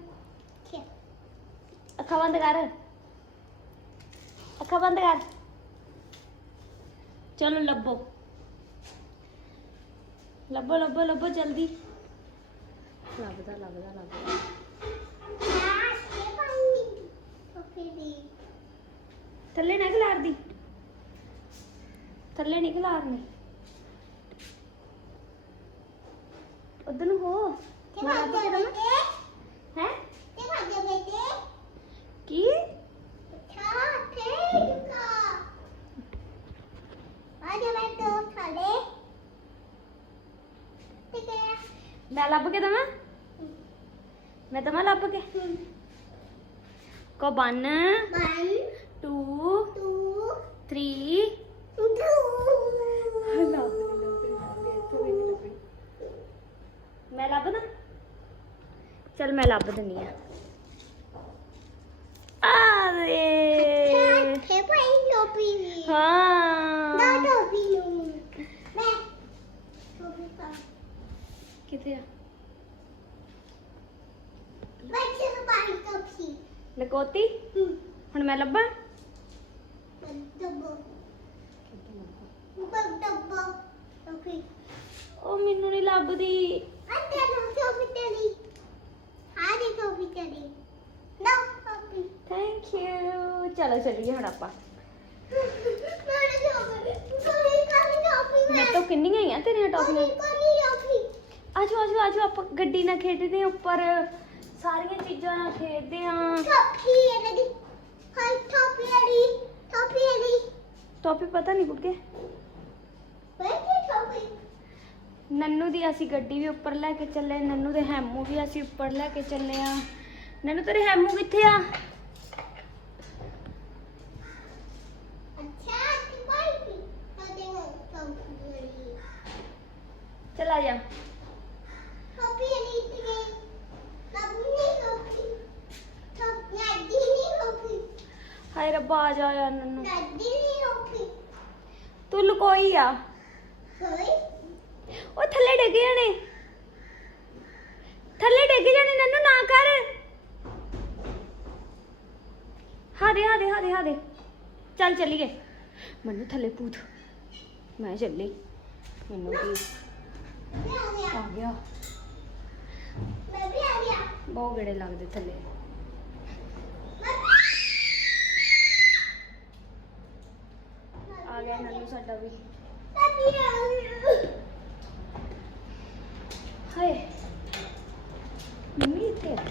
ਠੀਕ ਅੱਖਾਂ ਬੰਦ ਕਰ। ਅੱਖਾਂ ਬੰਦ ਕਰ। ਚਲੋ ਲੱਭੋ। ਲੱਭੋ ਲੱਭੋ ਲੱਭੋ ਜਲਦੀ। ਲੱਭਦਾ ਲੱਭਦਾ ਲੱਭਦਾ। ਥੱਲੇ ਨਾ ਖਿਲਾਰਦੀ ਥੱਲੇ ਨਹੀਂ ਖਿਲਾਰਨੀ। ਉਧਰ ਨੂੰ ਹੋ। ਤੇ ਮੈਂ ਲੱਭ ਭਾਗੇ ਦਵਾਂ ਬੇਟੇ? ਹੈ? ਤੇ ਭਾਗੇ ਬੇਟੇ? ਕੀ? ਠਾ ਠੇਕਾ ਆਜੇ ਮੈਂ ਤੋਂ ਥਾਲੇ ਤੇ ਕਿਆ ਮੈਂ ਲੱਭ ਕੇ ਦਵਾਂ? ਮੈਂ ਦਵਾਂ ਲੱਭ ਕੇ? ਕੋ 1 ਵਨ 2 ਟੂ 3 ਟੂ। ਮੈਂ ਲੱਭਦਾ? ਚਲ ਮੈਂ ਲੱਭ ਦਿੰਨੀ ਆ। ਆ ਰੇ ਭਾਈ ਲੋਪੀ ਵੀ ਨਾ ਹਾਂ। ਨੂੰ ਮੈਂ ਲੋਪੀ ਪਾ ਕਿੱਥੇ ਆ? ਬੱਚੇ ਨੂੰ ਪਾਣੀ ਲੋਪੀ ਲਕੋਤੀ ਹੁਣ ਮੈਂ ਲੱਭਾਂ? ਡੱਬੋ ਡੱਬੋ ਲੋਪੀ ਉਹ ਮੈਨੂੰ ਨਹੀਂ ਲੱਭਦੀ। ਅੰਦਰ ਨੂੰ ਲੋਪੀ ਤੇਰੀ ਹਾਂ ਦੇ ਲੋਪੀ ਤੇਰੀ ਨਾ ਲੋਪੀ ਥੈਂਕ ਯੂ ਚਲੋ ਚੱਲੀਏ ਹੁਣ ਆਪਾਂ ਮੇਰੇ ਲੋਪੀ ਕੋਈ ਕਾਲੀ ਲੋਪੀ ਮੈਂ ਤਾਂ ਕਿੰਨੀਆਂ ਹੀ ਆ ਤੇਰੀਆਂ ਟੌਫੀਆਂ ਕੋਈ ਕਾਲੀ ਲੋਪੀ ਆਜੋ ਆਜੋ ਆਜੋ ਆਪਾਂ ਗੱਡੀ ਨਾਲ ਖੇਡਦੇ ਆ ਉੱਪਰ ਸਾਰੀਆਂ ਚੀਜ਼ਾਂ ਨਾਲ ਖੇਡਦੇ ਆ ਟੋਪੀ ਇਹਦੀ ਹਾਈ ਟੋਪੀ ਇਹਦੀ ਟੋਪੀ ਇਹਦੀ ਟੋਪੀ ਪਤਾ ਨਹੀਂ ਗੁੱਗੇ ਬੈਠੀ ਟੋਪੀ ਨੰਨੂ ਦੀ ਅਸੀਂ ਗੱਡੀ ਵੀ ਉੱਪਰ ਲੈ ਕੇ ਚੱਲੇ ਨੰਨੂ ਦੇ ਹੈਮੂ ਵੀ ਅਸੀਂ ਉੱਪਰ ਲੈ ਕੇ ਚੱਲੇ ਆ। ਨੰਨੂ ਤੇਰੇ ਹੈਮੂ ਕਿੱਥੇ ਆ? ਚੱਲ ਜਾ। ਟੋਪੀ ਇਹਦੀ ਤੇ ਲੱਭਣੀ ਟੋਪੀ ਟੋਪੀ ਨਾਦੀ ਨਹੀਂ ਟੋਪੀ ਹਾਏ ਰੱਬਾ ਆ ਜਾ ਯਾਰ ਨੰਨੂ। ਨਾਦੀ ਨਹੀਂ ਟੋਪੀ ਤੂੰ ਲੁਕੋਈ ਆ ਕੋਈ ਉਹ ਥੱਲੇ ਡਿੱਗ ਜਾਣੇ ਥੱਲੇ ਡਿੱਗ ਜਾਣੇ ਨੰਨੂ ਨਾ ਕਰ ਹਾਂ ਦੇ ਹਾਂ ਦੇ ਹਾਂ ਦੇ ਹਾਂ ਦੇ ਚੱਲ ਚੱਲੀਏ ਮੈਨੂੰ ਥੱਲੇ ਪੂਤ ਮੈਂ ਚੱਲੀ। ਮੈਨੂੰ ਕੀ ਆ ਗਿਆ। ਮੈਂ ਵੀ ਆ ਗਿਆ ਬਹੁਤ ਗੜੇ ਲੱਗਦੇ ਥੱਲੇ। ਆ ਗਿਆ ਨੰਨੂ ਸਾਡਾ ਵੀ। ਹਾਏ। ਮੰਮੀ ਇੱਥੇ ਆ।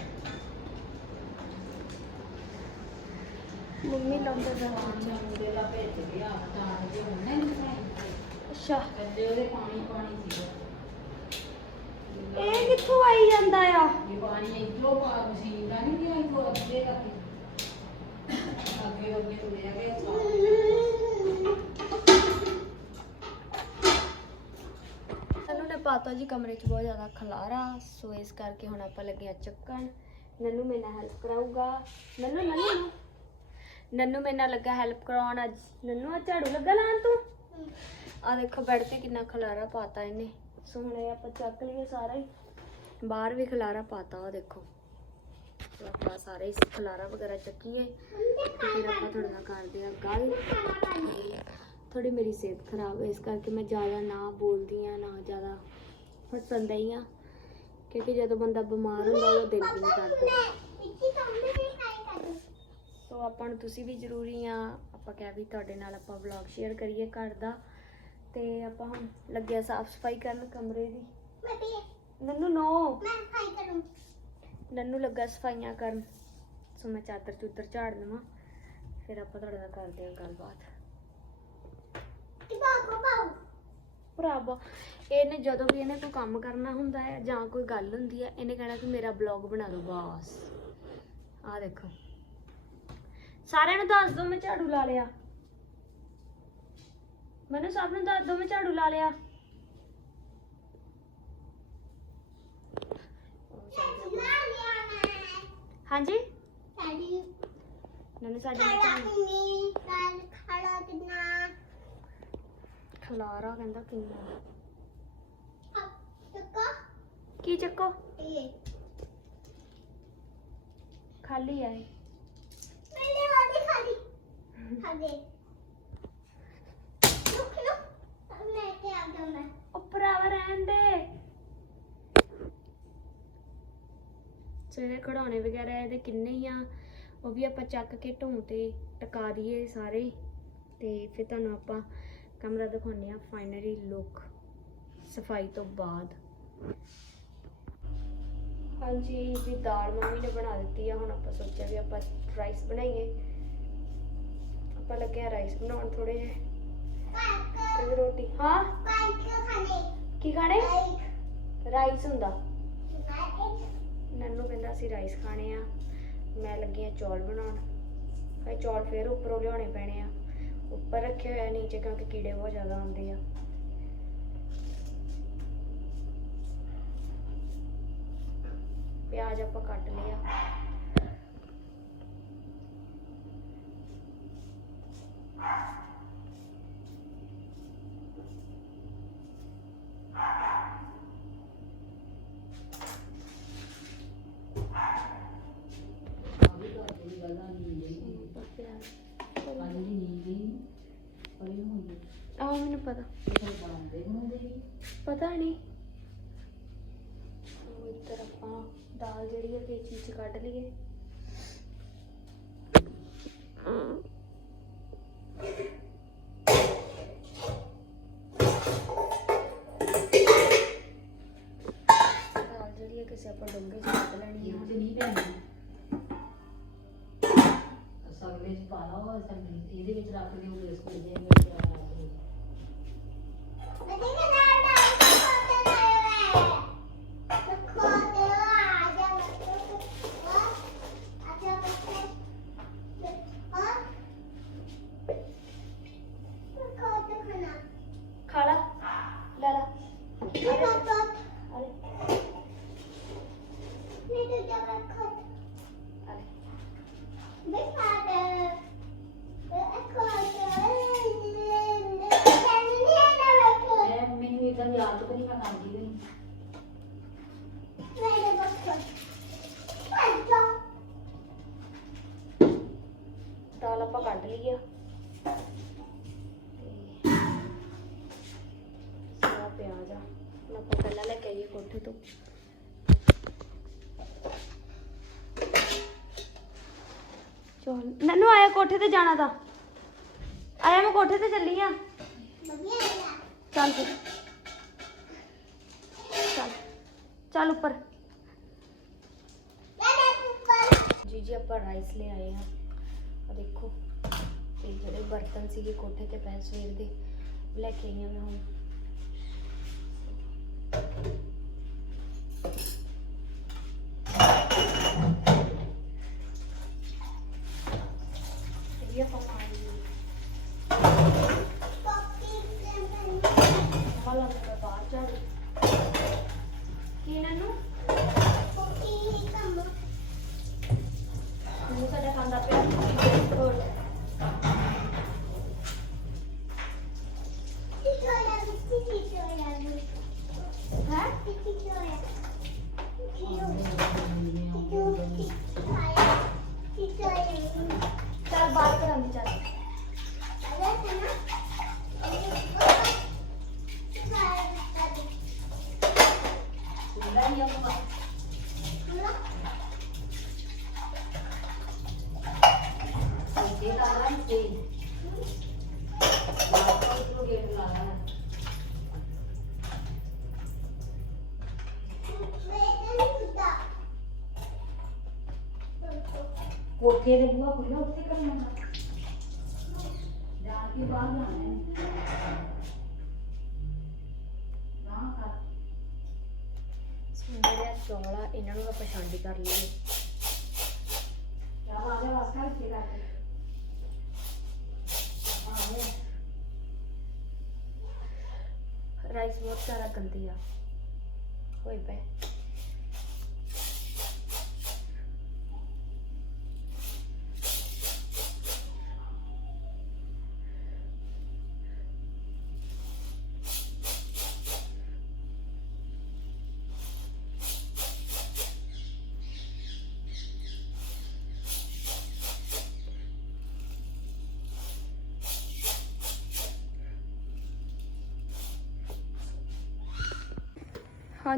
ਮੰਮੀ ਲੰਦਰ ਦਾ ਮੁੰਡੇ ਦਾ ਭੇਜ ਗਿਆ ਅੱਛਾ ਕੱਲੇ ਉਹਦੇ ਪਾਣੀ ਪਾਣੀ ਸੀ ਇਹ ਕਿੱਥੋਂ ਆਈ ਜਾਂਦਾ ਆ ਇਹ ਪਾਣੀ ਇੱਥੋਂ ਪਾ ਮਸ਼ੀਨ ਦਾ ਨਹੀਂ ਗਿਆ ਇੱਥੋਂ ਅੱਗੇ ਤੱਕ ਅੱਗੇ ਅੱਗੇ ਤੁਰਿਆ ਗਿਆ ਨੰਨੂ ਨੇ ਪਾਤਾ ਜੀ ਕਮਰੇ 'ਚ ਬਹੁਤ ਜ਼ਿਆਦਾ ਖਲਾਰਾ, ਸੋ ਇਸ ਕਰਕੇ ਹੁਣ ਆਪਾਂ ਲੱਗੇ ਆ ਚੱਕਣ। ਨੰਨੂ ਮੇਰੇ ਨਾਲ ਹੈਲਪ ਕਰਾਊਗਾ। ਨੰਨੂ ਨੰਨੂ। ਨੰਨੂ ਮੇਰੇ ਨਾਲ ਲੱਗਾ ਹੈਲਪ ਕਰਾਉਣ ਅੱਜ। ਨੰਨੂ ਆ ਝਾੜੂ ਲੱਗਾ ਲਾਉਣ ਤੂੰ? ਆ ਦੇਖੋ ਬੈੱਡ ਤੇ ਕਿੰਨਾ ਖਲਾਰਾ ਪਾਤਾ ਇਹਨੇ। ਸੋ ਹੁਣ ਇਹ ਆਪਾਂ ਚੱਕ ਲਈਏ ਸਾਰਾ। ਹੀ ਬਾਹਰ ਵੀ ਖਲਾਰਾ ਪਾਤਾ ਆ ਦੇਖੋ। ਸੋ ਆਪਾਂ ਸਾਰੇ ਇਸ ਖਲਾਰਾ ਵਗੈਰਾ ਚੱਕੀਏ ਤੇ ਫਿਰ ਆਪਾਂ ਤੁਹਾਡੇ ਨਾਲ ਕਰਦੇ ਆ ਗੱਲ। ਥੋੜੀ ਮੇਰੀ ਸਿਹਤ ਖਰਾਬ ਹੈ ਇਸ ਕਰਕੇ ਮੈਂ ਜ਼ਿਆਦਾ ਨਾ ਬੋਲਦੀ ਆ ਨਾ ਜ਼ਿਆਦਾ ਹੱਸਣ ਦਈ ਆ ਕਿਉਂਕਿ ਜਦੋਂ ਬੰਦਾ ਬਿਮਾਰ ਹੁੰਦਾ ਉਹਦਾ ਦਿਲ ਵੀ ਨਹੀਂ ਕਰਦਾ ਇੱਥੇ ਸਾਹਮਣੇ ਨਹੀਂ ਖਾਈ ਕਰ ਸੋ ਆਪਾਂ ਨੂੰ ਤੁਸੀਂ ਵੀ ਜ਼ਰੂਰੀ ਆ। ਆਪਾਂ ਕਿਹਾ ਵੀ ਤੁਹਾਡੇ ਨਾਲ ਆਪਾਂ ਵਲੌਗ ਸ਼ੇਅਰ ਕਰੀਏ ਘਰ ਦਾ। ਤੇ ਆਪਾਂ ਹੁਣ ਲੱਗਿਆ ਸਾਫ਼ ਸਫ਼ਾਈ ਕਰਨ ਕਮਰੇ ਦੀ। ਮੈਂ ਨੰਨੂ, ਨੋ। ਮੈਂ ਖਾਈ ਕਰੂੰ ਨੰਨੂ ਲੱਗਾ ਸਫਾਈਆਂ ਕਰਨ। ਸੋ ਮੈਂ ਚਾਦਰ ਚੂਦਰ ਝਾੜ ਲਵਾਂ। ਫਿਰ ਆਪਾਂ ਤੁਹਾਡੇ ਨਾਲ ਕਰਦੇ ਹਾਂ ਗੱਲਬਾਤ। ਕਿ ਭਰਾਵਾ ਇਹਨੇ ਜਦੋਂ ਵੀ ਇਹਨੇ ਕੋਈ ਕੰਮ ਕਰਨਾ ਹੁੰਦਾ ਹੈ ਜਾਂ ਕੋਈ ਗੱਲ ਹੁੰਦੀ ਹੈ, ਇਹਨੇ ਕਹਿਣਾ ਕਿ ਮੇਰਾ ਬਲੌਗ ਬਣਾ ਦਿਓ, ਬਸ। ਆਹ ਦੇਖੋ। ਸਾਰਿਆਂ ਨੂੰ ਦੱਸ ਦਿਓ ਮੈਂ ਝਾੜੂ ਲਾ ਲਿਆ। ਮੈਨੂੰ ਸਭ ਨੂੰ ਦੱਸ ਦਿਓ ਮੈਂ ਝਾੜੂ ਲਾ ਲਿਆ। ਹਾਂਜੀ? ਸਾਡੀ ਨੰਨੂ ਸਾਡੇ ਖਾਲਾ ਨਾਲ ਕਿੰਨੀ ਨਾਲ ਖਾਲਾ ਕਿੰਨਾ। ਖਲਾਰਾ ਕਹਿੰਦਾ ਕਿੰਨਾ। ਕੀ ਚੱਕੋ? ਇਹ। ਖਾਲੀ ਆ ਮੈਂ ਉਹ ਭਰਾਵਾ ਰਹਿਣ ਦੇ ਸਵੇਰੇ ਖੜਾਉਣੇ ਵਗੈਰਾ ਇਹਦੇ ਕਿੰਨੇ ਹੀ ਆ। ਉਹ ਵੀ ਆਪਾਂ ਚੱਕ ਕੇ ਢੋਂ ਤੇ ਟਕਾ ਦਈਏ ਸਾਰੇ। ਤੇ ਫਿਰ ਤੁਹਾਨੂੰ ਆਪਾਂ ਕਮਰਾ ਦਿਖਾਉਂਦੇ ਆ ਫਾਈਨਲੀ ਲੁੱਕ ਸਫ਼ਾਈ ਤੋਂ ਬਾਅਦ। ਹਾਂਜੀ ਵੀ ਦਾਲ ਮੰਮੀ ਨੇ ਬਣਾ ਦਿੱਤੀ ਆ, ਹੁਣ ਆਪਾਂ ਸੋਚਿਆ ਵੀ ਆਪਾਂ ਰਾਈਸ ਬਣਾਈਏ। ਆਪਾਂ ਲੱਗੇ ਆ ਰਾਈਸ ਬਣਾਉਣ ਥੋੜੇ ਜਿਹੇ। ਤੇ ਰੋਟੀ, ਹਾਂ? ਕੀ ਖਾਣੇ? ਰਾਈਸ ਹੁੰਦਾ। ਪਾਇਕ ਨੰਨੂ ਕਹਿੰਦਾ ਅਸੀਂ ਰਾਈਸ ਖਾਣੇ ਆ। ਮੈਂ ਲੱਗੀ ਆ ਚੌਲ ਬਣਾਉਣ। ਫੇ ਚੌਲ ਫੇਰ ਉੱਪਰੋਂ ਲਿਆਉਣੇ ਪੈਣੇ ਆ। ਉੱਪਰ ਰੱਖੇ ਹੋਏ ਆ, ਨੀਚੇ ਕਿਉਂਕਿ ਕੀੜੇ ਬਹੁਤ ਜ਼ਿਆਦਾ ਆਉਂਦੇ ਆ। ਪਿਆਜ਼ ਆਪਾਂ ਕੱਟ ਲਿਆ। ਪਤਾ। ਪਤਾ ਨਹੀਂ ਦਾਲ ਜਿਹੜੀ ਹੈ ਚੀਜ਼ ਚ ਕੱਢ ਲਈਏ। ਨਨੂ ਆਇਆ ਕੋਠੇ ਤੇ ਜਾਣਾ ਤਾਂ। ਆਇਆ ਮੈਂ ਕੋਠੇ ਤੇ ਚੱਲੀ ਆ। ਵਧੀਆ ਹੈ ਚੱਲ ਫਿਰ ਚੱਲ। ਚੱਲ ਉੱਪਰ। ਦਾਦਾ ਉੱਪਰ ਜੀ ਜੀ, ਆਪਾਂ ਰਾਈਸ ਲੈ ਆਏ ਆ। ਆ ਦੇਖੋ ਤੇ ਜਿਹੜੇ ਬਰਤਨ ਸੀਗੇ ਕੋਠੇ ਤੇ ਪਏ ਸਵੇਰ ਦੇ ਉਹ ਲੈ ਕੇ ਆਈ ਆ ਮੈਂ ਹੁਣ ਇਹ ਵੀ ਆਪਾਂ ਪਾਣੀ ਕਾਪੀ ਪੈਨ ਵਾਲਾ ਮੇਰਾ ਬਾਹਰ ਝਾੜੂ ਕੀ ਨਨੂ ਕਾਪੀ ਕੰਮ ਨੂੰ ਸਾਡਾ ਖਾਂਦਾ ਪਿਆ ਹੋਰ ਟਿਟੋਇਆ ਬਿੱਤੀ ਟਿਟੋਇਆ ਹੈ ਟਿਟੋਇਆ ਟਿਟੋਇਆ ਟਿਟੋਇਆ ਚੱਲ ਬਾਹਰ ਕਰਾਂਗੇ ਚੱਲ ਅਰੇ ਸਨਾ ਹੁੰਦਾ ਹੀ ਆਪਾਂ ਇੱਥੇ ਲਾ ਲਾ ਇੱਥੇ ਲਾਸਟ ਤੋਂ ਗੇਟ ਲਾ ਲਾ ਕੋਠੇ ਦੇ ਬੂਹਾ ਖੁੱਲ੍ਹਾ ਉੱਥੇ ਕਰਨਾ ਜਾ ਕੇ ਬਾਹਰ ਜਾਣਾ ਹੈ। ਨਾ ਕਰ। ਜਿਹੜੇ ਆ ਚੌਲ ਇਹਨਾਂ ਨੂੰ ਆਪਾਂ ਛਾਂਡੀ ਕਰ ਲਈਏ। ਜਾ ਆ ਜਾ ਵਾਸਤਾ ਇੱਥੇ ਕਰ ਆਵੇ ਰਾਈਸ ਬਹੁਤ ਸਾਰਾ ਗੰਦੇ ਆ। ਹੋਏ ਪਏ।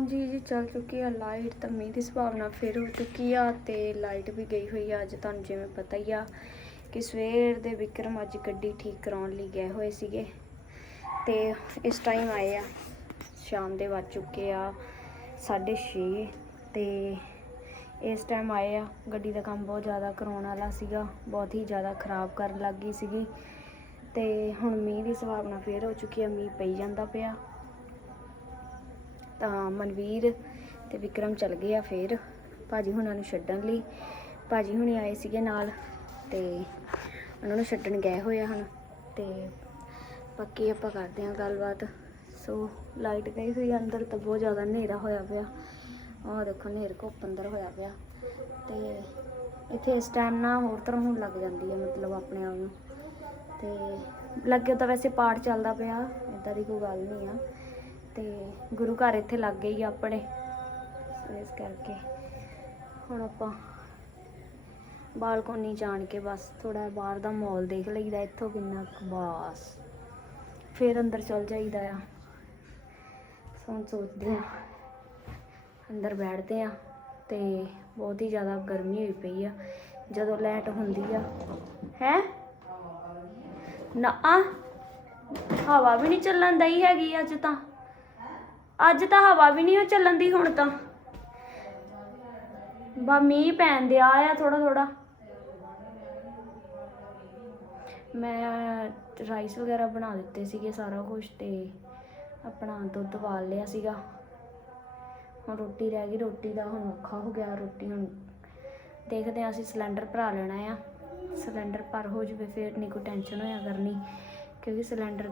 ਹਾਂਜੀ ਜੀ, ਚੱਲ ਚੁੱਕੀ ਆ ਲਾਈਟ ਤਾਂ ਮੀਂਹ ਦੀ ਸੰਭਾਵਨਾ ਫਿਰ ਹੋ ਚੁੱਕੀ ਆ ਤੇ ਲਾਈਟ ਵੀ ਗਈ ਹੋਈ ਆ, ਅੱਜ ਤੁਹਾਨੂੰ ਜਿਵੇਂ ਪਤਾ ਹੀ ਆ ਕਿ ਸਵੇਰ ਦੇ ਵਿਕਰਮ ਅੱਜ ਗੱਡੀ ਠੀਕ ਕਰਾਉਣ ਲਈ ਗਏ ਹੋਏ ਸੀਗੇ ਤੇ ਇਸ ਟਾਈਮ ਆਏ ਆ, ਸ਼ਾਮ ਦੇ ਵੱਜ ਚੁੱਕੇ ਆ 6:30 ਤੇ ਇਸ ਟਾਈਮ ਆਏ ਆ, ਗੱਡੀ ਦਾ ਕੰਮ ਬਹੁਤ ਜ਼ਿਆਦਾ ਕਰਾਉਣ ਵਾਲਾ ਸੀਗਾ, ਬਹੁਤ ਹੀ ਜ਼ਿਆਦਾ ਖਰਾਬ ਕਰਨ ਲੱਗ ਗਈ ਸੀਗੀ ਤੇ ਹੁਣ ਮੀਂਹ ਦੀ ਸੰਭਾਵਨਾ ਫੇਰ ਹੋ ਚੁੱਕੀ ਆ, ਮੀਂਹ ਪਈ ਜਾਂਦਾ ਪਿਆ। ਤਾਂ ਮਨਵੀਰ ਤੇ ਵਿਕਰਮ ਚਲ ਗਏ ਆ ਫੇਰ। ਭਾਜੀ ਹੁਣਾਂ ਨੂੰ ਛੱਡਣ ਲਈ। ਭਾਜੀ ਹੁਣੀ ਆਏ ਸੀਗੇ ਨਾਲ ਤੇ ਉਹਨਾਂ ਨੂੰ ਛੱਡਣ ਗਏ ਹੋਏ ਆ ਹੁਣ ਤੇ ਬਾਕੀ ਆਪਾਂ ਕਰਦੇ ਹਾਂ ਗੱਲਬਾਤ। ਸੋ ਲਾਈਟ ਗਈ ਹੋਈ ਅੰਦਰ ਤਾਂ ਬਹੁਤ ਜ਼ਿਆਦਾ ਹਨੇਰਾ ਹੋਇਆ ਪਿਆ। ਆਹ ਦੇਖੋ ਹਨੇਰ ਘੁੱਪ ਅੰਦਰ ਹੋਇਆ ਪਿਆ ਤੇ ਇੱਥੇ ਇਸ ਟਾਈਮ ਨਾ ਹੋਰ ਤਰ੍ਹਾਂ ਹੋਣ ਲੱਗ ਜਾਂਦੀ ਹੈ ਮਤਲਬ ਆਪਣੇ ਆਪ ਨੂੰ। ਤੇ ਲੱਗੇ ਤਾਂ ਵੈਸੇ ਪਾਠ ਚੱਲਦਾ ਪਿਆ ਇਦਾਂ ਦੀ ਕੋਈ ਗੱਲ ਨਹੀਂ ਆ। ਤੇ ਗੁਰੂ ਘਰ ਇੱਥੇ ਲੱਗ ਗਈ ਆ ਆਪਣੇ। ਸੋ ਇਸ ਕਰਕੇ ਹੁਣ ਆਪਾਂ ਬਾਲਕੋਨੀ ਜਾਣ ਕੇ ਬਸ ਥੋੜਾ ਬਾਹਰ ਦਾ ਮਾਹੌਲ ਦੇਖ ਲਈਦਾ, ਇੱਥੋਂ ਕਿੰਨਾ ਕੁ ਬਸ। ਫਿਰ ਅੰਦਰ ਚਲ ਜਾਈਦਾ ਆ। ਸੋ ਸੋਚਦੇ ਆ, ਅੰਦਰ ਬੈਠਦੇ ਆ ਤੇ ਬਹੁਤ ਹੀ ਜ਼ਿਆਦਾ ਗਰਮੀ ਹੋਈ ਪਈ ਆ। ਜਦੋਂ ਲਾਈਟ ਹੁੰਦੀ ਆ, ਹੈ? ਨਾ ਹਵਾ ਵੀ ਨਹੀਂ ਚੱਲਣ ਦਈ ਹੈਗੀ ਅੱਜ ਤਾਂ। ਅੱਜ ਤਾਂ ਹਵਾ ਵੀ ਨਹੀਂ ਉਹ ਚੱਲਣ ਦੀ ਹੁਣ ਤਾਂ। ਬਾ ਮੀਂਹ ਪੈਣ ਦਿਆ ਆ ਥੋੜਾ ਥੋੜਾ ਮੈਂ ਰਾਈਸ ਵਗੈਰਾ ਬਣਾ ਦਿੱਤੇ ਸੀਗੇ ਸਾਰਾ ਕੁਝ ਤੇ ਆਪਣਾ ਦੁੱਧ ਵਾਲ ਲਿਆ ਸੀਗਾ। ਹੁਣ ਰੋਟੀ ਰਹਿ ਗਈ, ਰੋਟੀ ਦਾ ਹੁਣ ਔਖਾ ਹੋ ਗਿਆ ਰੋਟੀ ਹੁਣ। ਦੇਖਦੇ ਹਾਂ ਅਸੀਂ ਸਿਲੰਡਰ ਭਰਾ ਲੈਣਾ ਆ। ਸਿਲੰਡਰ ਭਰ ਹੋ ਜਵੇ, ਫਿਰ ਨਹੀਂ ਕੋਈ ਟੈਨਸ਼ਨ ਹੋਇਆ ਕਰਨੀ, ਕਿਉਂਕਿ ਸਿਲੰਡਰ ਦਾ